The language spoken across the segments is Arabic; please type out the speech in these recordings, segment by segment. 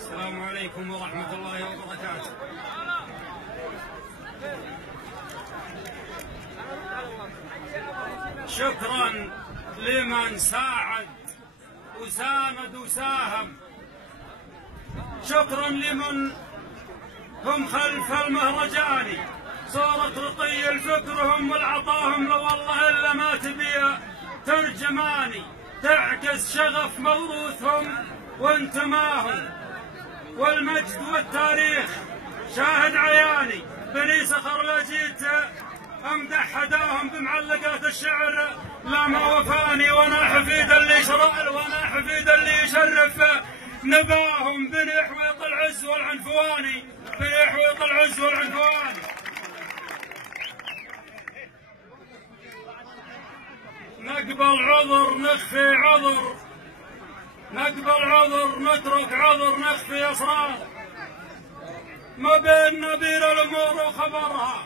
السلام عليكم ورحمة الله وبركاته. شكرا لمن ساعد وساند وساهم، شكرا لمن هم خلف المهرجان صورة رقي الفكرهم والعطاهم، لو والله إلا ما تبي ترجماني تعكس شغف موروثهم وانتماهم، والمجد والتاريخ شاهد عياني. بني صخر لا جيت امدح حداهم بمعلقات الشعر لا ما وفاني، وانا حفيد اللي يشرف نباهم. بني حويط العز والعنفواني، بني حويط العز والعنفواني. نقبل عذر نخفي عذر، نقبل عذر نترك عذر نخفي اسرار، ما بين نبيل الامور وخبرها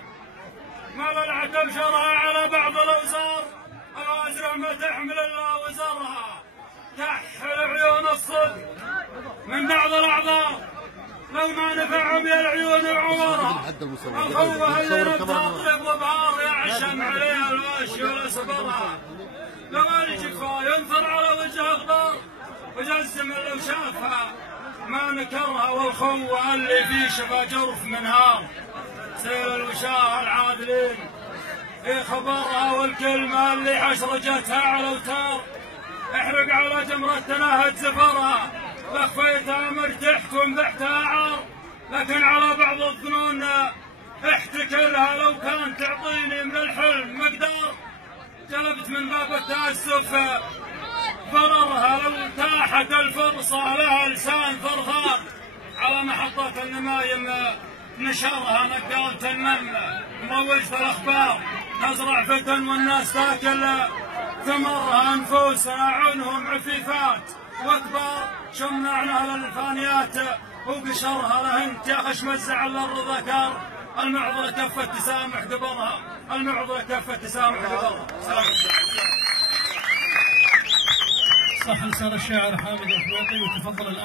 مال العتب شرها على بعض الاوزار، الازرع ما تحمل الا وزرها، كحل عيون الصدق من بعض الاعذار لو ما نفعهم يا العيون وعورها. الخوه اللي نبتطرب وبهار يعشم عليها الواشي ولا لو الجفا ينثر على وجه غبار وجزم لو شافها ما نكرها، والخوه اللي في شفا جرف منهار سيل الوشاه العادلين في خبرها، والكلمه اللي حشرجتها على اوتار احرق على جمره تناهد زفرها، لخفيتها مرتحت ومدحتها عار، لكن على بعض الظنون احتكرها لو كان تعطيني من الحلم مقدار، جلبت من باب التاسف ضررها لو تاحت الفرصه لها لسان ثرثار، على محطه النمايم نشرها نقالة النمل مروجة الاخبار، نزرع فتن والناس تاكل ثمرها، انفسنا عنهم عفيفات وكبار، شمنا عنها للفانيات وقشرها لهنت يا خشم الزعل للرذكار، المعضله كفه تسامح قبرها، المعضله كفه تسامح قبرها. سلام. صح لسان الشاعر حامد الحويطي، وتفضل الان.